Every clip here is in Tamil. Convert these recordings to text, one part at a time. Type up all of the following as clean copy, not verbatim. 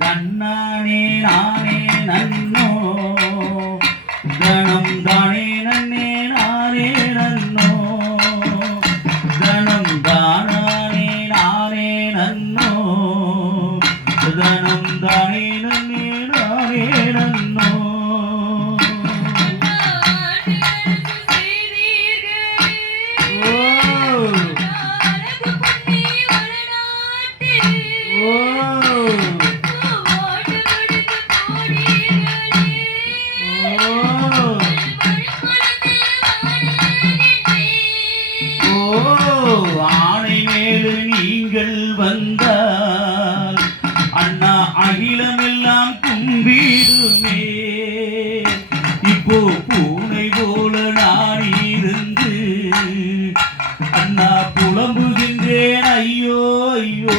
தன்னானே நானே நன்னோ தனம் தானே நன்னே நானே நன்னோ தனம் தானே நானே நன்னோ தனம் தானே நன்னே நானே நன்னோ ஆணை மேலு நீங்கள் வந்தால் அண்ணா அகிலமெல்லாம் கும்பிடுமே. இப்போ பூனை போல நான் இருந்து அண்ணா புலம்புகின்றேன் ஐயோ ஐயோ.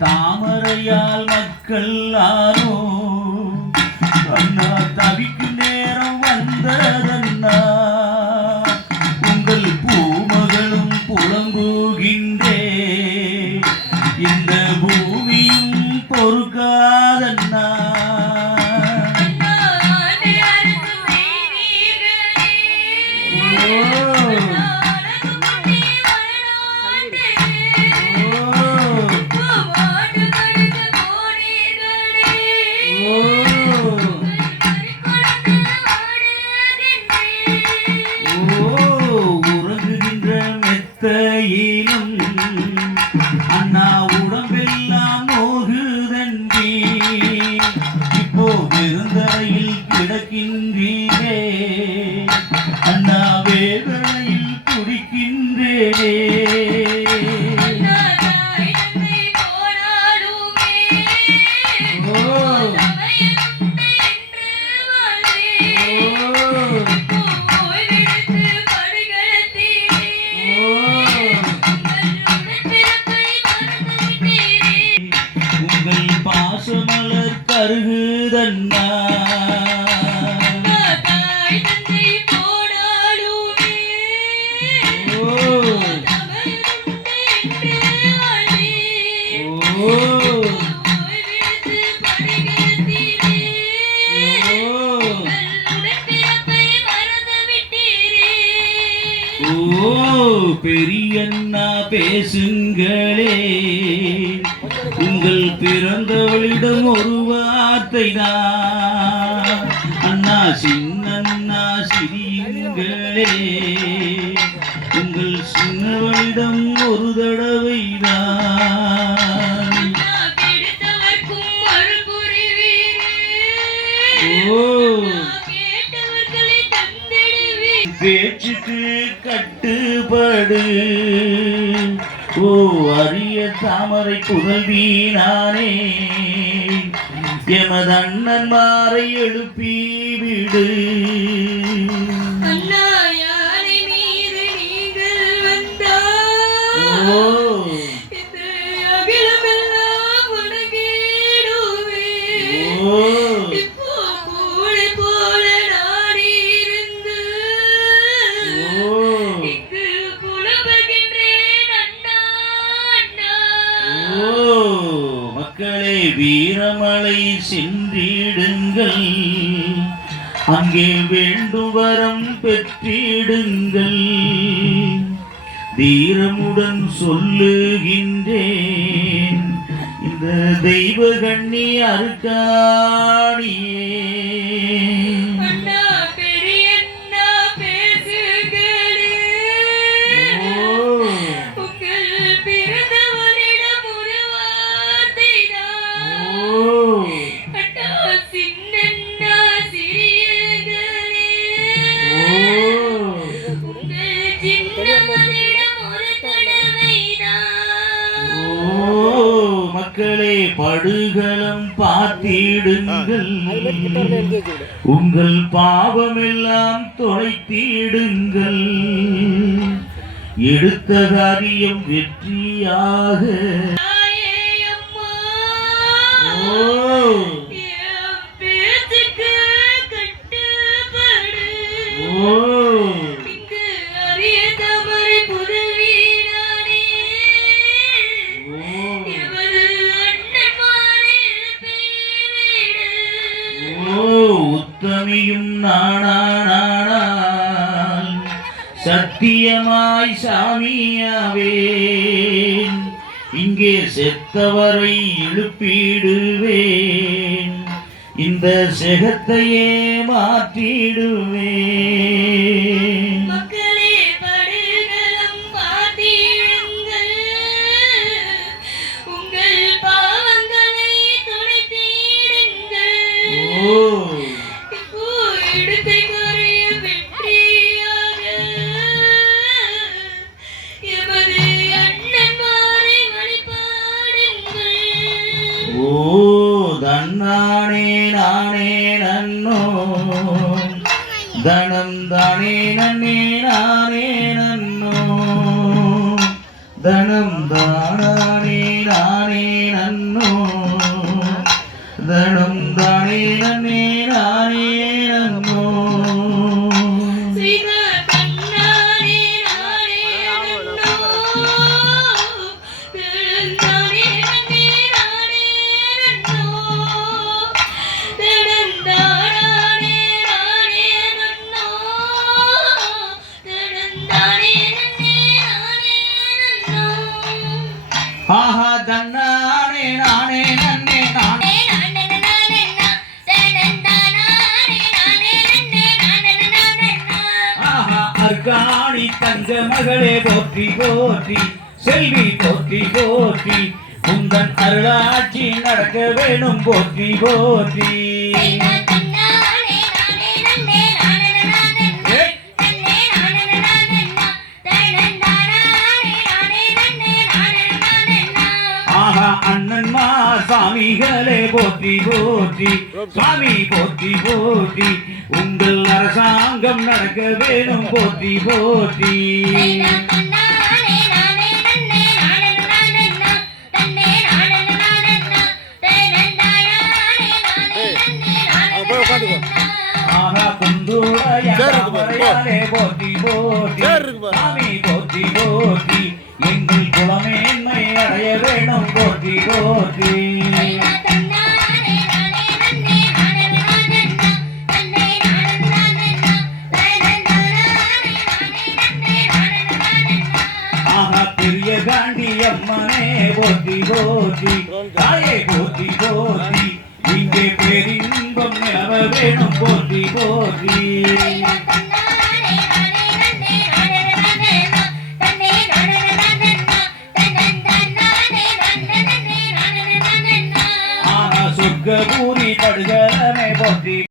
தாமரையால் மக்கள் ஆனோ அண்ணா தவிக்கும் நேரம் வந்ததண்ணா. உங்கள் பூமகளும் புலம்புகின்றே இந்த பூமியும் பொறுக்காதண்ணா. அண்ணா உடம்பெல்லாம் நோகுதன்றி இப்போ விருந்தரையில் கிடக்கின்றீரே அண்ணா வேதனையில் துடிக்கின்றேனே. பாசமலர் கருகுதண்ணா பெரியண்ணா பேசுங்களே உங்கள் பிறந்தவளிடம் ஒரு வார்த்தை தான். அண்ணா சின்னண்ணா சிரியுங்களே உங்கள் சின்னவளிடம் ஒரு தடவை தான். பேச்சுக்கு கட்டுப்படு ஓ அரிய தாமரை புதல்வி நானே. எமதண்ணன்மாரை எழுப்பி விடு. மக்களே வீரமலை சென்றிடுங்கள் அங்கே வேண்டும் வரம் பெற்றிடுங்கள். தீரமுடன் சொல்லுகின்றேன் இந்த தெய்வ கண்ணி அருக்காணியே. மக்களே படுகளம் பார்த்திடுங்கள், உங்கள் பாவமெல்லாம் தொலைத்திடுங்கள், எடுத்த காரியம் வெற்றியாக. உத்தமியும் நானானால் சத்தியமாய் சாமியாவேன், இங்கே செத்தவரை எழுப்பிடுவேன், இந்த செகத்தையே மாற்றிடுவேன். தன்னானே நானே நன்னோ, தனம் தானே நன்னே நானே நன்னோ, தனம் தானே நானே நன்னோ, தனம் தானே நன்னே நானே நன்னோ. ஆஹா தன்னானே நானே நன்னே நானே ஆஹா அர்காணி தங்க மகளே போற்றி போற்றி, செல்வி போற்றி போற்றி, உந்தன் அருளாட்சி நடக்க வேணும் போற்றி போற்றி. அண்ணன்மா சாமிகளே போற்றி போற்றி, சுவாமி போற்றி போற்றி, உங்கள் அரசாங்கம் நடக்க வேணும் போற்றி போற்றி. குந்துரையாலே போற்றி போற்றி, சாமி போற்றி போற்றி, எங்கள் குலமேன்மை அடைய வேணும் போற்றி போற்றி. ஆஹா பெரிய காண்டி அம்மனே போற்றி போற்றி, தாயே போற்றி போற்றி, இங்கே பேரின்பம் நிலவ வேணும் போற்றி போற்றி.